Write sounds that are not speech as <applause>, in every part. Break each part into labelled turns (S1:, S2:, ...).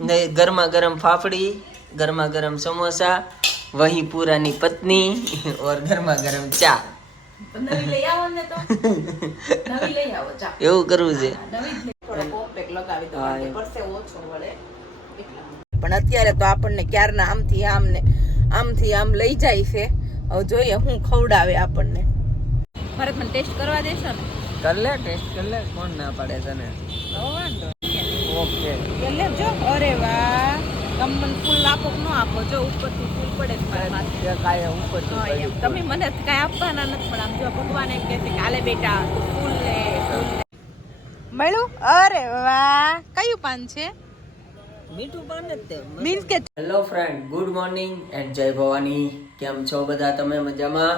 S1: ને ગરમા ગરમ ફાફડી ગરમા ગરમ સમોસા વહી પુરાની પત્ની ઓર ગરમા ગરમ ચા
S2: નવી લઈ આવો ને તો. નવી લઈ આવો ચા.
S1: એવું કરવું છે.
S2: પણ અત્યારે તો આપણને ક્યારના આમથી આમ ને આમથી આમ લઈ જાય છે. હવે જોઈએ હું ખવડાવે આપણને. ભરત મને ટેસ્ટ કરવા દેશો ને.
S1: કર લે ટેસ્ટ કર લે. કોણ ના પાડે તને?
S2: વાંધો નહીં.
S1: ઓકે
S2: એટલે જો અરે વાહ તમે મને ફૂલ આપો કે ન આપો જો ઉપરથી ફૂલ પડે છે
S1: કાય ઉપર.
S2: તમે મને કાંઈ આપવાના નથી પણ આમ જો ભગવાન એમ કહે છે કે હાલે બેટા ફૂલ લે મળ્યું? અરે વાહ કયું પાન છે?
S1: મીઠું પાન જ તે
S2: મીન્સ કે
S1: hello friend good morning and જય ભવાની. કેમ છો બધા? તમે મજામાં?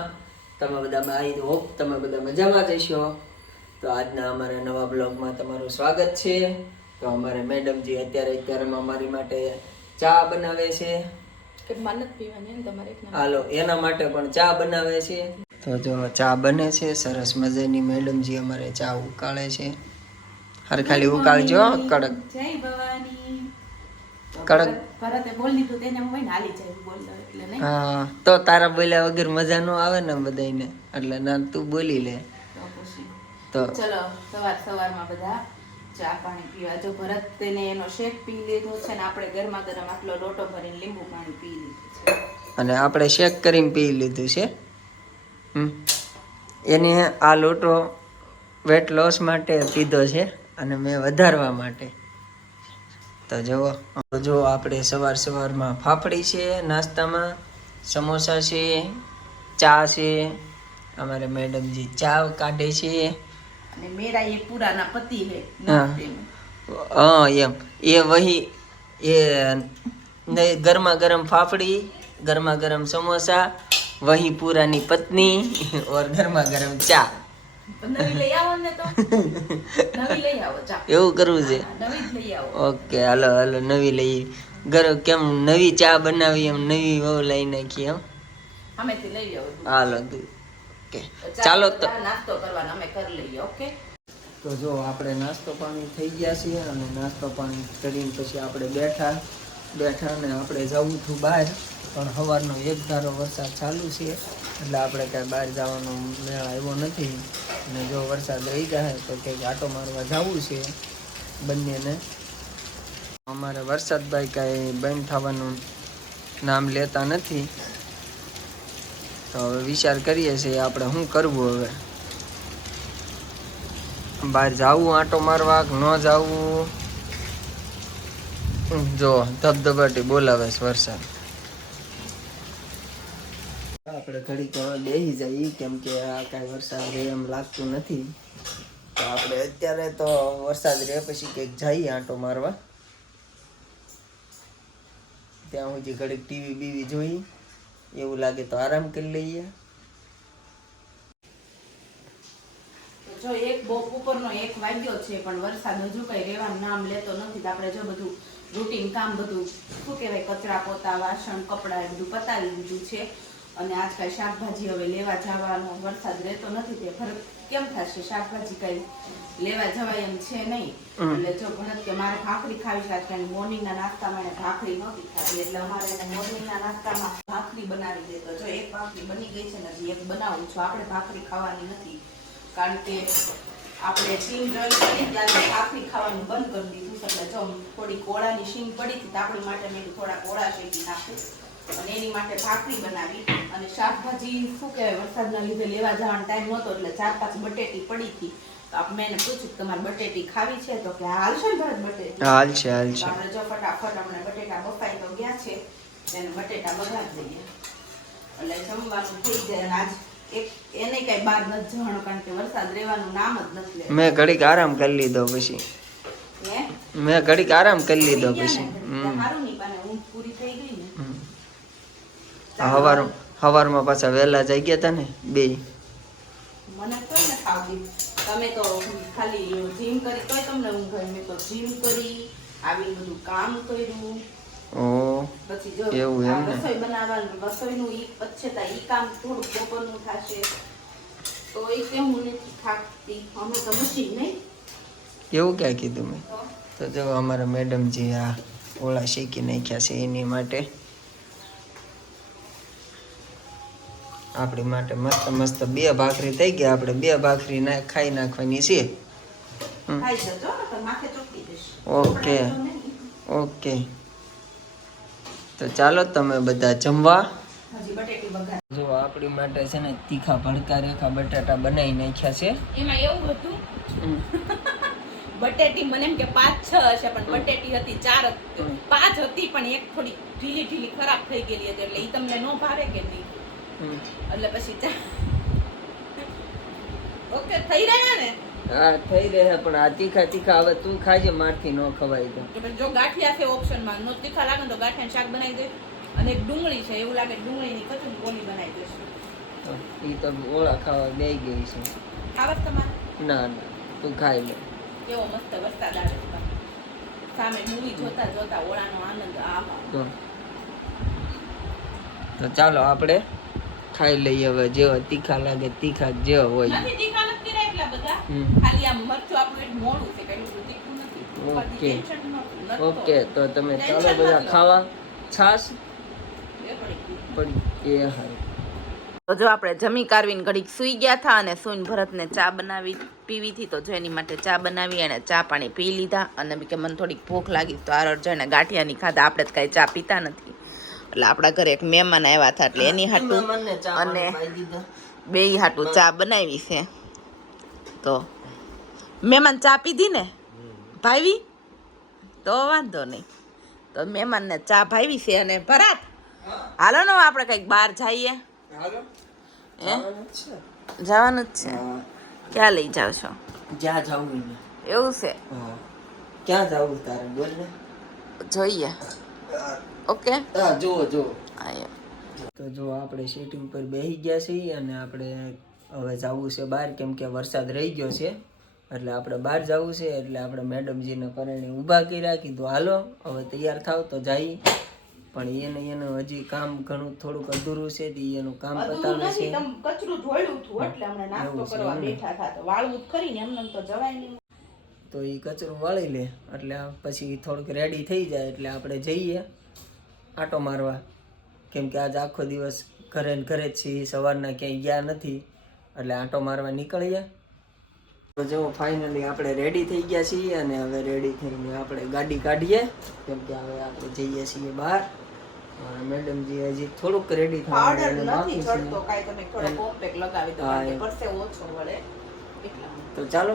S1: તમે બધા આઈ હોપ તમે બધા મજામાં જશો તો આજના અમારા નવા બ્લોગમાં તમારું સ્વાગત છે. તો અમારે મેડમજી અત્યારે અત્યારમાં અમારી માટે ચા બનાવે છે. હાલો એના માટે પણ ચા બનાવે છે. તો જો ચા બને છે સરસ મજાની મેડમજી અમારે ચા ઉકાળે છે. હર ખાલી ઉકાળજો કડક.
S2: જય ભવાની.
S1: કડક.
S2: ભરતે બોલ દીધું તેને હું હાલી જાય બોલ એટલે
S1: હા તો તારા બોલ્યા વગર મજા નો આવે ને બધાને એટલે ના તું બોલી લે.
S2: તો
S1: તો
S2: ચલો સવાર સવારમાં બધા ચા પાણી પીવા. જો ભરત તેને એનો શેક પી લીધો છે ને આપણે ગરમા ગરમ આટલો લોટો ભરીને લીંબુ પાણી પી લીધું
S1: અને આપણે શેક કરીને પી લીધું છે. એને આ લોટો વેટ લોસ માટે પીધો છે અને મેં વધારવા માટે. તો જુઓ જો આપણે સવાર સવારમાં ફાફડી છે, નાસ્તામાં સમોસા છે, ચા છે. અમારે મેડમજી ચા કાઢે છે.
S2: અને મેરા એ પુરાના પતિ હે
S1: હા. એમ. એ વહી એ ને ગરમા ગરમ ફાફડી ગરમા ગરમ સમોસા વહી પુરાની પત્ની ઓર ગરમા ગરમ ચા. એવું કરવું છે? ઓકે હાલો હાલો નવી લઈ. ગરમ કેમ નવી ચા બનાવી એમ નવી વહુ લઈ નાખી એમ? Hello okay. ચાલો તો.
S2: નાસ્તો કરવાનો અમે કરી લઈએ ઓકે?
S1: તો જો આપણે નાસ્તો પાણી થઈ ગયા છીએ અને નાસ્તો પાણી કરીને પછી આપણે બેઠા. બેઠા ને આપણે જવું છું બહાર. પણ સવારનો એક ધારો વરસાદ ચાલુ છે. એટલે આપણે કાંઈ બહાર જવાનો મેળ આવ્યો નથી. અને જો વરસાદ રહી જાય તો કંઈક આટો મારવા જવું છે બંનેને. અમારે વરસાદભાઈ કાંઈ બંધ થવાનું નામ લેતા નથી. તો હવે વિચાર કરીએ છીએ આપણે શું કરવું હવે. બહાર જાવું, આંટો મારવા ન જાવું? જો, ધબધબાટી બોલાવે છે વરસાદ. આપણે ઘડીક બેસી જઈએ, કેમ કે આ કાંઈ વરસાદ રહે એમ લાગતું નથી. તો આપણે અત્યારે તો વરસાદ રહે પછી કંઈક જઈએ આંટો મારવા. ત્યાં સુધી ઘડીક ટીવી બીવી જોઈ એવું લાગે તો આરામ કરી લઈએ.
S2: જો એક ઉપરનો એક વાગ્યો છે પણ વરસાદ હજુ કઈ રહેવાનું નામ લેતો નથી આપણે જો બધું રૂટીન કામ બધું શું કહેવાય કચરા પોતા વાસણ કપડાં એ બધું પતાવી દીધું છે. અને આજ કાંઈ શાકભાજી હવે લેવા જવાનો વરસાદ રહેતો નથી તે ફરક કેમ થશે? શાકભાજી કઈ લેવા જવાય એમ છે નહીં. એટલે જો ભરત કે મારે ભાખરી ખાવી છે આજકાલ મોર્નિંગના નાસ્તામાં એને ભાખરી નહોતી ખાવી એટલે અમારે મોર્નિંગના નાસ્તામાં બનાવી દેતો જો એક ભાખરી બની ગઈ છે ને હજી એક બનાવું છું. આપણે ભાખરી ખાવાની નથી. કારણ કે આપણે શીંગ જોઈ કરી ત્યારે ભાખરી ખાવાનું બંધ કરી દીધું એટલે જો થોડી કોળાની શીંગ પડી હતી તો આપણી માટે મેં થોડા કોળા શેકી નાખું. અને એની માટે ભાખરી બનાવી. અને શાકભાજી શું કહેવાય વરસાદના લીધે લેવા જવાનો ટાઈમ નહોતો એટલે ચાર પાંચ બટેટી પડી હતી. તો મેં એને પૂછ્યું કે તમારે બટેટી ખાવી છે? તો કે હાલશે ને ભરત બટેટી.
S1: હાલ છે હાલ
S2: તો
S1: છે.
S2: આપણે જો ફટાફટ આપણે બટેટા બફાઈ તો ગયા છે. એને બટેટા બગાડી દઈએ. એટલે જમવાનું થઈ જાય અને આજ એક એને કઈ બહાર નથી જવાનું કારણ કે વરસાદ રહેવાનું નામ જ નથી.
S1: મેં ઘડીક આરામ કરી લીધો પછી. મેં ઘડીક આરામ કરી લીધો પછી. હવાર હવારમાં પાછા વહેલા જઈ ગયા હતા ને બે.
S2: મને કોઈ ને આવતી. તમે તો ખાલી જીમ કરી તોય તમને ઊંઘ મેં તો જીમ કરી આવી બધું કામ કર્યું.
S1: ઓ
S2: પછી જો
S1: એવું એમ ને?
S2: રસોઈ બનાવવાનું રસોઈનું ઈ પછેતા ઈ કામ થોડુંક બપોરનું થશે. તો એ કે હું નથી થાકતી. અમે તો મશીન નહીં.
S1: એવું ક્યાં કીધું મેં?
S2: તો
S1: જો અમારા મેડમજી આ ઓળા શીખી નાખ્યા છે એની માટે આપણી માટે મસ્ત મસ્ત બે ભાખરી થઈ ગયા. આપણે બે ભાખરી ના ખાઈ નાખવાની છે. ઓકે. ઓકે. તો ચાલો તમે બધા જમવા. જો આપણી માટે છે ને તીખા ભડકા રેખા બટાટા બનાવી નાખ્યા છે.
S2: એમાં એવું હતું? બટેટી મને એમ કે પાંચ છ હશે પણ બટેટી હતી ચાર પાંચ હતી પણ એક થોડી ઢીલી ઢીલી ખરાબ થઈ ગયેલી હતી એટલે એ તમને નો ભાવે કે નહીં. એટલે પછી ચા. <laughs> ઓકે થઈ રહ્યા ને?
S1: હા થઈ રહે પણ આ તીખા તીખા હવે તું ખાજે મારથી ન ખવાય તો.
S2: જો ગાંઠિયા છે ઓપ્શનમાં નો તીખા લાગે તો ગાંઠિયા શાક બનાવી દે. અને એક ડુંગળી છે એવું લાગે ડુંગળીની કચું ગોળી બનાવી દેશું
S1: એ તો ઓળા ખાવા બે ગઈ છે.
S2: ખાવા તમારે?
S1: ના ના તું ખાઈ લે.
S2: કેવો મસ્ત વરસાદ આવે સામે મૂવી જોતા જોતા ઓળાનો આનંદ આહા
S1: તો તો ચાલો આપણે ખાઈ લઈએ હવે જેવા તીખા લાગે તીખા જેવા હોય
S2: નથી તીખા નથી કર્યા એટલા બધા
S1: હમ.
S2: ખાલી આ મરચું આપણું એટલું મોડું છે તીખું નથી
S1: ઓકે. ઓકે તો તમે ચાલો બધા. ખાવા. છાશ?
S2: પડી
S1: એ હાય
S2: તો જો આપણે જમી કારવીને ઘડીક સૂઈ ગયા હતા અને સૂઈને ભરતને ચા બનાવી પીવી હતી તો જો એની માટે ચા બનાવી અને ચા પાણી પી લીધા. અને બી કે મને થોડીક ભૂખ લાગી તો આરોર જઈને ગાંઠિયાની ખાધા. આપણે તો કાંઈ ચા પીતા નથી. એટલે આપણા ઘરે એક મહેમાન આવ્યા હતા એટલે એની હાટું અને બે હાટું ચા બનાવી છે. તો મહેમાન ચા પીધી ને? ભાવી તો વાંધો નહીં. તો મહેમાનને ચા ભાવી છે અને ભરાત. હાલો ને આપણે કંઈક બહાર જઈએ.
S1: જવાનું જ છે.
S2: ક્યાં લઈ જાવ છો?
S1: જ્યાં જવું
S2: એવું છે?
S1: ક્યાં જવું તારે? બોલ ને.
S2: જોઈએ. ઓકે?
S1: હા જુઓ જુઓ. તો જો આપણે સીટ ઉપર બેસી ગયા છીએ અને આપણે હવે જવું છે બહાર કેમ કે વરસાદ રહી ગયો છે. એટલે આપણે બહાર જવું છે એટલે આપણે મેડમજીને પરણે ઊભા કર્યા કીધું હાલો હવે તૈયાર થાવ તો જઈ. પણ એને એનું હજી કામ ઘણું થોડુંક અધૂરું છે તે એનું કામ પતાવે છે.
S2: કચરું ઢોળ્યું હતું એટલે હમણાં નાસ્તો કરવા બેઠા હતા તો વાળવું કરીને એમને તો જવાય નહીં.
S1: તો એ કચરો વાળી લે એટલે પછી થોડુંક રેડી થઈ જાય એટલે આપણે જઈએ આટો મારવા. કેમ કે આજ આખો દિવસ ઘરે ને ઘરે જ છીએ સવારના ક્યાંય ગયા નથી. એટલે આંટો મારવા નીકળીએ. તો જો ફાઇનલી આપણે રેડી થઈ ગયા છીએ અને હવે રેડી થઈને આપણે ગાડી કાઢીએ. કેમ કે હવે આપણે જઈએ છીએ બહાર. મેડમજી હજી થોડુંક રેડી તો ચાલો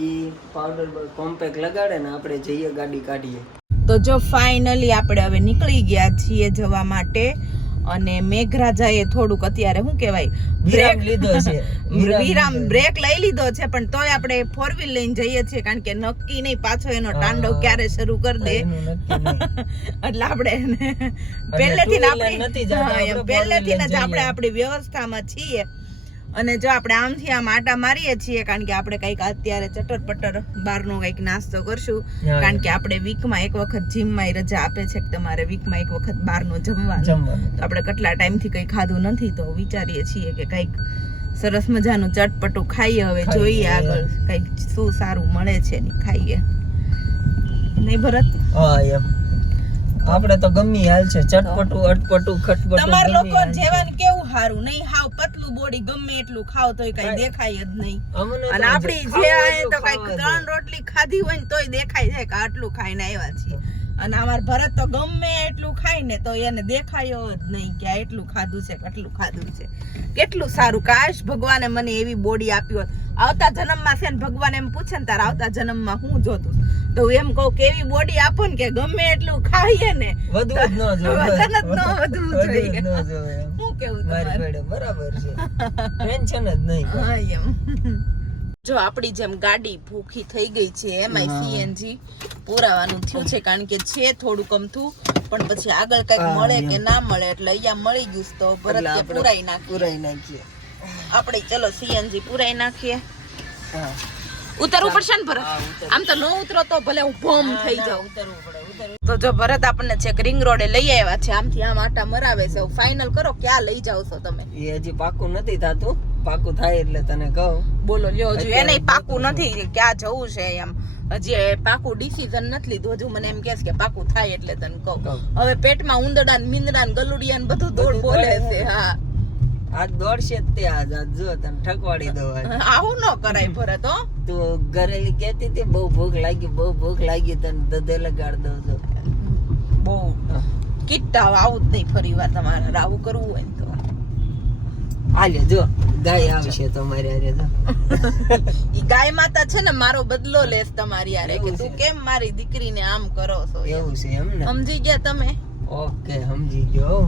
S1: ઈ પાવડર કોમ્પેક લગાડે ને આપણે જઈએ ગાડી કાઢીએ.
S2: તો જો ફાઇનલી આપણે હવે નીકળી ગયા છીએ જવા માટે. અને મેઘરાજાએ થોડુંક અત્યારે શું કહેવાય
S1: બ્રેક લીધો છે. <laughs>
S2: વિરામ બ્રેક લઈ લીધો છે પણ તોય આપણે ફોર વ્હીલ લઈને જઈએ છીએ કારણ કે નક્કી નહીં પાછો એનો તાંડવ ક્યારે શરૂ કરી દે. <laughs> એટલે આપણે પહેલેથી
S1: જ
S2: આપણે પહેલેથી જ આપણે. આપણી વ્યવસ્થામાં છીએ. અને જો આપણે આમથી આમ આટા મારીએ છીએ કારણ કે આપણે કંઈક અત્યારે ચટર પટર બહારનો કંઈક નાસ્તો કરશું. કારણ કે આપણે વીકમાં એક વખત જીમમાં રજા આપે છે કે તમારે વીકમાં એક વખત બહારનું જમવાનું. તો આપણે કેટલા ટાઈમથી કંઈ ખાધું નથી તો વિચારીએ છીએ કે કંઈક સરસ મજાનું ચટપટું ખાઈએ હવે જોઈએ આગળ કંઈક શું સારું મળે છે ને ખાઈએ. નહીં ભરત?
S1: હા એમ. આપણે તો ગમી હાલ છે ચટપટું અટપટું ખટપટું
S2: તમાર લોકો. જેવાનું સારું નહીં હાવ પતલું બોડી ગમે એટલું ખાવ તોય કઈ દેખાય જ નહીં. અને આપડી જે આય તો
S1: કઈ
S2: ત્રણ રોટલી ખાધી હોય ને તોય દેખાય જાય કે આટલું ખાઈને આવ્યા છીએ. અને અમાર ભરત તો ગમે એટલું ખાય ને તો એને દેખાયો જ નહીં કે એટલું ખાધું છે કેટલું ખાધું છે. કેટલું સારું કાશ ભગવાને મને એવી બોડી આપી હોત. આવતા જન્મમાં છે ને ભગવાન એમ પૂછે ને તારા આવતા જન્મમાં હું જોતું. તો એમ કહું કે એવી બોડી આપો ને કે ગમે એટલું ખાઈએ ને
S1: વધુ જ ન જોઈએ
S2: વજન જ ન વધવું <laughs>
S1: વધુ
S2: જોઈએ.
S1: એમ.
S2: શું કેવું તમારે?
S1: બરાબર છે. ટેન્શન જ નહીં
S2: હા, એમ. જો આપણી જેમ ગાડી ભૂખી થઈ ગઈ છે એમાંય સીએનજી પુરાવાનું થયું છે કારણ કે છે થોડું અમથું પણ પછી આગળ કંઈક મળે કે ના મળે એટલે અહીંયા મળી ગયું તો ભરત પુરાઈ નાખીએ.
S1: પુરાઈ નાખીએ.
S2: આપણે ચલો સીએનજી પુરાઈ નાખીએ.
S1: હા.
S2: ઉતરવું પડશે ને ભરત? આમ તો ન ઉતરો તો ભલે હું ભોમ થઈ જાઉં. તો જો ભરત આપણને છેક રિંગ રોડે લઈ આવ્યા છે. આમથી આમ આટા મરાવે છે. ફાઇનલ કરો ક્યાં લઈ જાવ છો તમે?
S1: એ હજી પાકું નથી થતું. પાકું થાય એટલે તને કહું.
S2: બોલો લ્યો
S1: હજુ
S2: એને પાકું નથી. ક્યાં જવું છે એમ? હજી પાકું ડિસિઝન નથી લીધું. હજુ મને એમ કહેશે કે પાકું થાય એટલે તને કહું. હવે પેટમાં ઉંદડા ને મીંદડા ને ગલુડિયા ને બધું દોડ બોલે. છે. હા.
S1: આ દોડશે જ તે આજ આજ જો તને ઠકવાડી દો <laughs>
S2: આવું ન કરાય ભરત હો.
S1: તું ઘરે કહેતી હતી બહુ ભૂખ લાગી બહુ ભૂખ લાગી તને દધે લગાડ દઉં છું.
S2: બહુ કિટ્ટા આવું જ નહીં ફરી વાર તમારે આવું કરવું હોય તો.
S1: આલે જો ગાય આવશે તમારી અરે તો <laughs>
S2: ઈ ગાય માતા છે ને મારો બદલો લેસ તમારી યારે કે તું કેમ મારી દીકરીને આમ કરો છો
S1: એવું છે એમ ને?
S2: સમજી ગયા તમે?
S1: ઓકે સમજી ગયો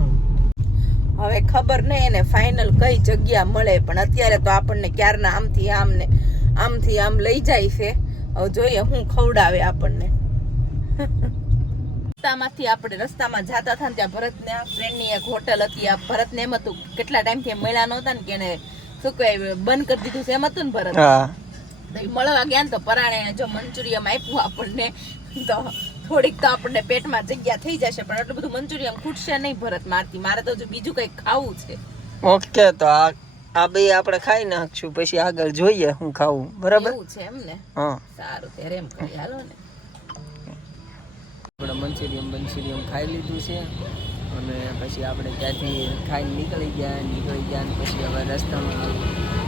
S2: હવે ખબર નહીં એને ફાઇનલ કઈ જગ્યા મળે પણ અત્યારે તો આપણને ક્યારના આમથી આમને આમથી આમ લઈ જાય છે. હવે જોઈએ હું ખવડાવે આપણને. રસ્તામાંથી આપણે રસ્તામાં જતા હતા ને ત્યાં ભરતને ફ્રેન્ડની એક હોટલ હતી આ ભરતને એમ હતું કેટલા ટાઈમથી મળ્યા નહોતા ને કે એને શું કહેવાય બંધ કરી દીધું છે એમ હતું ને ભરત? મળવા ગયા ને તો પરાણે જો મંચુરિયમ આપ્યું આપણને તો થોડીક તો આપણને પેટમાં જગ્યા થઈ જશે પણ એટલું બધું મંચુરિયમ ખૂટશે નહીં ભરત મારતી. મારે તો હજુ બીજું કંઈક ખાવું છે.
S1: ઓકે તો આ આ બે આપણે ખાઈ નાખશું પછી આગળ જોઈએ હું ખાવું. બરાબર?
S2: એવું છે એમ ને?
S1: હા.
S2: સારું ત્યારે એમ કરી હાલો ને.
S1: આપણે મંચુરિયમ મંચુરિયમ ખાઈ લીધું છે. અને પછી આપણે ત્યાંથી ખાઈને નીકળી ગયા નીકળી ગયા ને પછી હવે રસ્તામાં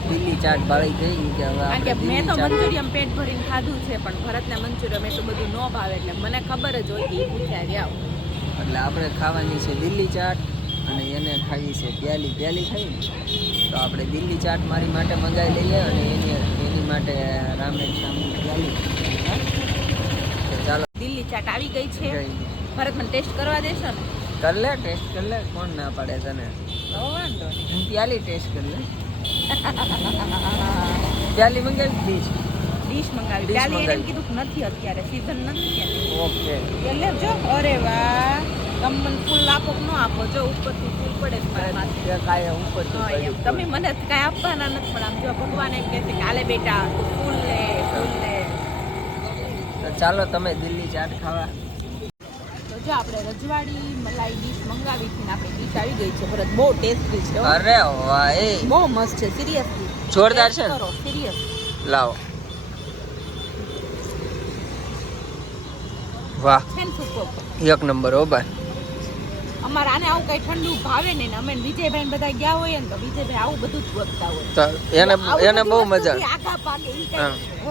S1: દિલ્હી ચાટ ભાળી ગઈ કે હવે આપણે
S2: મેં તો મંચુરિયમ પેટ ભરીને ખાધું છે પણ ભરતને મંચુરિયમ એટલું બધું ન ભાવે એટલે મને ખબર જ હોય કે ભૂખ્યા રહ્યા
S1: એટલે આપણે ખાવાની છે દિલ્હી ચાટ અને એને ખાવી છે પ્યાલી. પ્યાલી ખાઈ તો આપણે દિલ્હી ચાટ મારી માટે મંગાવી લઈએ અને એની એની માટે રામેણ સામે ચાલો.
S2: દિલ્હી ચાટ આવી ગઈ છે.
S1: ભારતમાં
S2: ભરત મને ટેસ્ટ કરવા દેશો ને?
S1: કર લે ટેસ્ટ કર લે કોણ ના પાડે તને. હું પ્યાલી ટેસ્ટ કર લે. પ્યાલી મંગાવી ડીશ?
S2: ડીશ મંગાવી. પ્યાલી એમ કીધું નથી અત્યારે સીઝન નથી.
S1: ઓકે.
S2: એટલે જો અરે વાહ તમે મને ફૂલ આપો ન આપો. જો ઉપરથી ફૂલ પડે છે મારા માથે.
S1: કાંઈ ઉપર
S2: તમે મને કાંઈ આપવાના નથી પણ આમ જો ભગવાન એમ કહે છે કાલે બેટા ફૂલ લે ફૂલ લે.
S1: તો ચાલો તમે દિલ્હી ચાટ ખાવા.
S2: જો આપણે રજવાડી મલાઈ ડીશ મંગાવી છે આપણે ડીશ આવી ગઈ છે ભરત બહુ ટેસ્ટી છે
S1: અરે વાહ એ.
S2: બહુ મસ્ત છે સિરિયસલી
S1: જોરદાર છે?
S2: કરો સિરિયસ
S1: લાવો. વાહ. એક નંબર હો ભાઈ.
S2: અમારે આને આવું કઈ ઠંડુ ભાવે નહીં ને અમે વિજયભાઈ બધા ગયા હોય ને તો વિજયભાઈ આવું બધું જ વખતા હોય.
S1: એને એને બહુ મજા.
S2: આગા પાકે.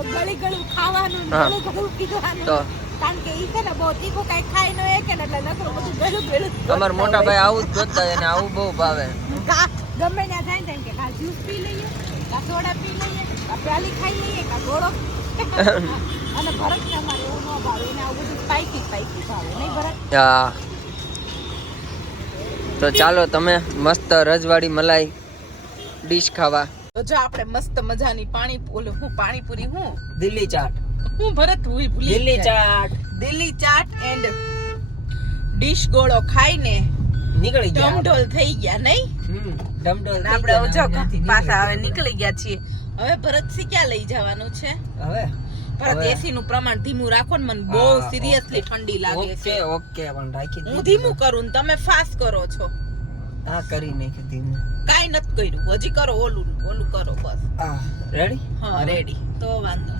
S2: ગળી ગળું ખાવાનું ગળું ગળું પીવાનું કારણ કે ઈ છે ને બહુ તીખું કઈ ખાઈ ન કે એટલે નકરું બધું ગળું ગળું જ
S1: મોટા ભાઈ આવું જ ગોતતા હોય આવું બહુ ભાવે.
S2: ગમે ત્યાં થાય ને કા જ્યુસ પી લઈએ કા સોડા પી લઈએ કા પ્યાલી ખાઈ લઈએ કા ગોળો. <laughs> અને ભરત ને અમારે એવું ન ભાવે એને આવું બધું સ્પાઈસી સ્પાઈસી ભાવે. નહીં ભરત?
S1: હા. તો ચાલો તમે મસ્ત રજવાડી મલાઈ ડીશ ખાવા.
S2: તો જો આપણે મસ્ત મજાની પાણી ઓલું હું પાણીપુરી હું?
S1: દિલ્હી ચાટ.
S2: હું ભરત હું ભૂલી
S1: દિલ્હી ચાટ.
S2: દિલ્હી ચાટ એન્ડ ડીશ ગોળો ખાઈને
S1: નીકળી ગયા.
S2: ડમઢોલ થઈ ગયા નહીં?
S1: હમ ડમડોલ
S2: આપણે જો પાછા હવે
S1: નીકળી
S2: ગયા છીએ. હવે ભરત સી ક્યાં લઈ જવાનું છે?
S1: હવે?
S2: ભરત એસી નું પ્રમાણ ધીમું રાખો ને મને બહુ સિરિયસલી ઠંડી લાગે છે.
S1: ઓકે પણ રાખી
S2: હું ધીમું કરું ને તમે ફાસ્ટ કરો છો.
S1: હા કરી નાખ્યું ધીમું.
S2: કાઈ નથી કર્યું. હજી કરો ઓલું ઓલું કરો બસ.
S1: રેડી
S2: હા રેડી તો વાંધો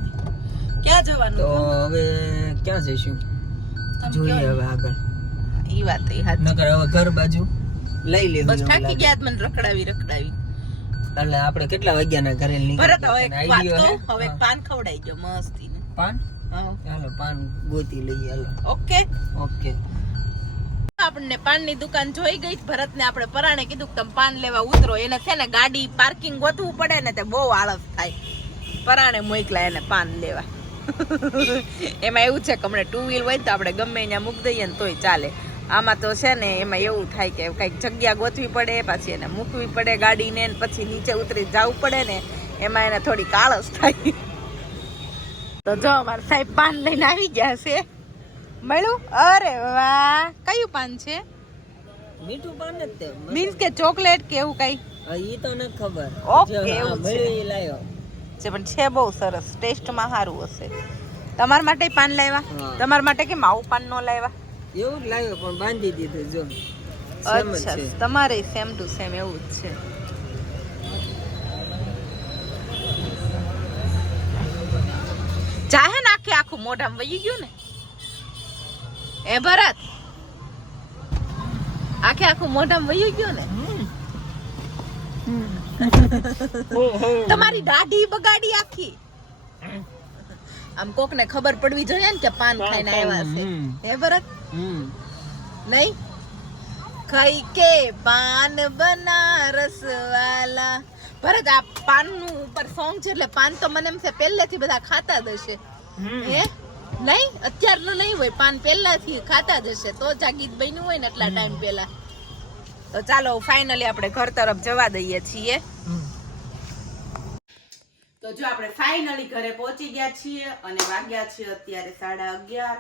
S2: ક્યાં જવાનું
S1: તો હવે ક્યાં જઈશું? જોઈએ હવે આગળ.
S2: એ વાત એ હાથ
S1: નકર હવે ઘર બાજુ લઈ લીધું
S2: બસ થાકી ગયા મને રખડાવી રખડાવી.
S1: એટલે આપણે કેટલા વાગ્યાના ઘરે
S2: ભરત હવે એક વાત તો હવે પાન ખવડાઈ ગયો મસ્તી
S1: પાન? ચાલો પાન ગોતી લઈએ હાલો.
S2: ઓકે.
S1: ઓકે.
S2: આપણને પાનની દુકાન જોઈ ગઈ. ભરતને આપણે પરાણે કીધું કે તમે પાન લેવા ઉતરો. એને છે ને ગાડી પાર્કિંગ ગોતવું પડે ને તે બહુ આળસ થાય. પરાણે મોકલા એને પાન લેવા. <laughs> એમાં એવું છે કે હમણાં ટુ વ્હીલ હોય તો આપણે ગમે ત્યાં મૂકી દઈએ ને તોય ચાલે. આમાં તો છે ને એમાં એવું થાય કે કંઈક જગ્યા ગોતવી પડે પાછી એને મૂકવી પડે ગાડીને પછી નીચે ઉતરી જવું પડે ને એમાં એને થોડી કાળસ થાય. તો જો અમારા સાહેબ પાન લઈને આવી ગયા છે. મળ્યું અરે વાહ! કયું પાન છે?
S1: મીઠું પાન જ તે.
S2: મીન્સ કે ચોકલેટ કે એવું કઈ?
S1: એ ઈ તો નથી ખબર.
S2: ઓકે, એવું છે.
S1: લાયો.
S2: છે પણ છે બહુ સરસ. ટેસ્ટમાં સારું હશે. તમારા માટે પાન લાવ્યા તમારા માટે કેમ આવું પાન નો લાવ્યા
S1: એવું જ લાવ્યો પણ બાંધી દીધું જો.
S2: અચ્છા તમારે સેમ ટુ સેમ એવું જ છે. ચાહે નાખે આખું મોઢામાં વહી ગયું ને? એ ભરત? આખે આખું મોઢામાં વહી ગયું ને? તમારી દાઢી બગાડી આખી. આમ કોક ને ખબર પડવી જોઈએ ને કે પાન ખાઈને આવ્યા છે. હે ભરત નહીં? ખાઈ કે પાન બનારસ વાલા ભરત આ પાનનું ઉપર સોંગ છે એટલે પાન તો મને એમ છે પહેલેથી બધા ખાતા જ હશે. હે? નહીં? અત્યારનું નહીં હોય. પાન પહેલાથી ખાતા જ હશે. તો જ આ ગીત બન્યું હોય ને એટલા ટાઈમ પહેલા. તો ચાલો ફાઇનલી આપણે ઘર તરફ જવા દઈએ છીએ. તો જો આપણે ફાઇનલી ઘરે પહોંચી ગયા છીએ અને વાગ્યા છે અત્યારે સાડા અગિયાર.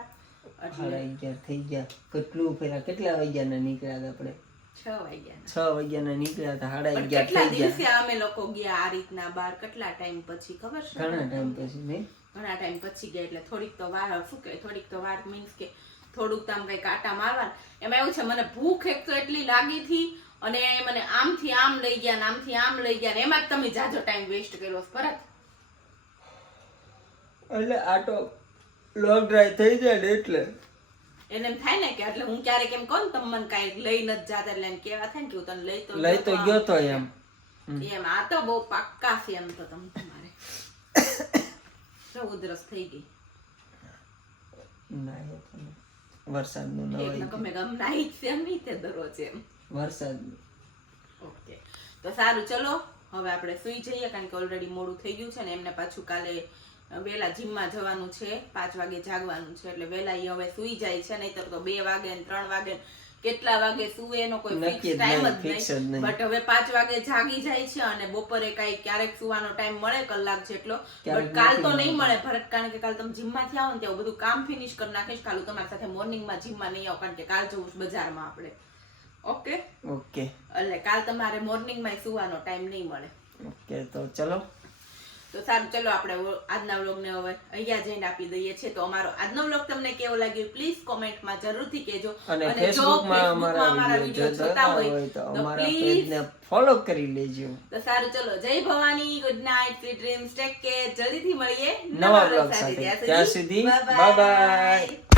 S1: સાડા અગિયાર થઈ ગયા. કેટલું ફેરા? કેટલા વાગ્યાના નીકળ્યા હતા આપણે?
S2: છ વાગ્યા
S1: છ વાગ્યાના નીકળ્યા હતા. સાડા અગિયાર
S2: કેટલા દિવસે અમે લોકો ગયા આ રીતના બાર કેટલા ટાઈમ પછી? ખબર છે
S1: ઘણા ટાઈમ પછી નહીં?
S2: ઘણા ટાઈમ પછી ગયા એટલે થોડીક તો વાર શું કે થોડીક તો વાર મીન્સ કે થોડુંક આમ કઈ કાંટા મારવાના. એમાં એવું છે મને ભૂખ એક તો એટલી લાગી હતી અને મને આમથી આમ લઈ ગયા ને આમથી આમ લઈ ગયા ને એમાં જ તમે જાજો ટાઈમ વેસ્ટ કર્યો છે
S1: એટલે આટો લોંગ ડ્રાઈવ થઈ જાય ને એટલે.
S2: એને એમ થાય ને કે એટલે હું ક્યારેક એમ કહું તમે મને કાંઈ લઈ નથી જાતા એટલે એમ કેવા થાય ને કે હું તને લઈ તો
S1: લઈ તો ગયો તો એમ.
S2: એમ આ તો બહુ પાક્કા છે એમ તો તમે તમારે <coughs> ઉધરસ થઈ ગઈ.
S1: ના. વરસાદનું નવાઈ
S2: એટલે ગમે ગમ નાઈ છે એમ નહીં તે દરરોજ એમ.
S1: વરસાદ.
S2: ઓકે. તો સારું ચલો. હવે આપણે સુઈ જઈએ કારણ કે ઓલરેડી મોડું થઈ ગયું છે ને એમને પાછું કાલે વહેલા જીમમાં જવાનું છે. પાંચ વાગે જાગવાનું છે એટલે વહેલા એ હવે સુઈ જાય છે નહીતર તો બે વાગે ને ત્રણ વાગે ને કેટલા વાગે સુવે એનો કોઈ ફિક્સ ટાઈમ જ નહીં. બટ હવે પાંચ વાગે જાગી જાય છે અને બપોરે કઈ ક્યારેક સુવાનો ટાઈમ મળે કલાક જેટલો. બટ કાલ તો નહીં મળે ભરત કારણ કે કાલ તમે જીમમાંથી આવો ને ત્યાં બધું કામ ફિનિશ કરી નાખીશ. કાલ તમારી સાથે મોર્નિંગમાં જીમમાં નહીં આવો કારણ કે કાલ જવું બજારમાં આપણે. ઓકે
S1: ઓકે
S2: એટલે કાલ તમારે મોર્નિંગમાં સુવાનો ટાઈમ નહીં મળે.
S1: ઓકે તો ચલો.
S2: તો સારું ચલો આપણે આજના વ્લોગને હવે અહીંયા જઈને આપી દઈએ છીએ. તો અમારો આજનો વ્લોગ તમને કેવો લાગ્યો પ્લીઝ કોમેન્ટમાં જરૂરથી કહેજો.
S1: અને
S2: જો
S1: અમારા
S2: વીડિયો જોતા હોય
S1: તો અમારા પેજને ફોલો કરી લેજો.
S2: તો સારું ચલો. જય Bhavani good night sweet dreams take care જલ્દીથી મળીએ
S1: નવા વ્લોગ સાથે. ત્યાં સુધી બાય બાય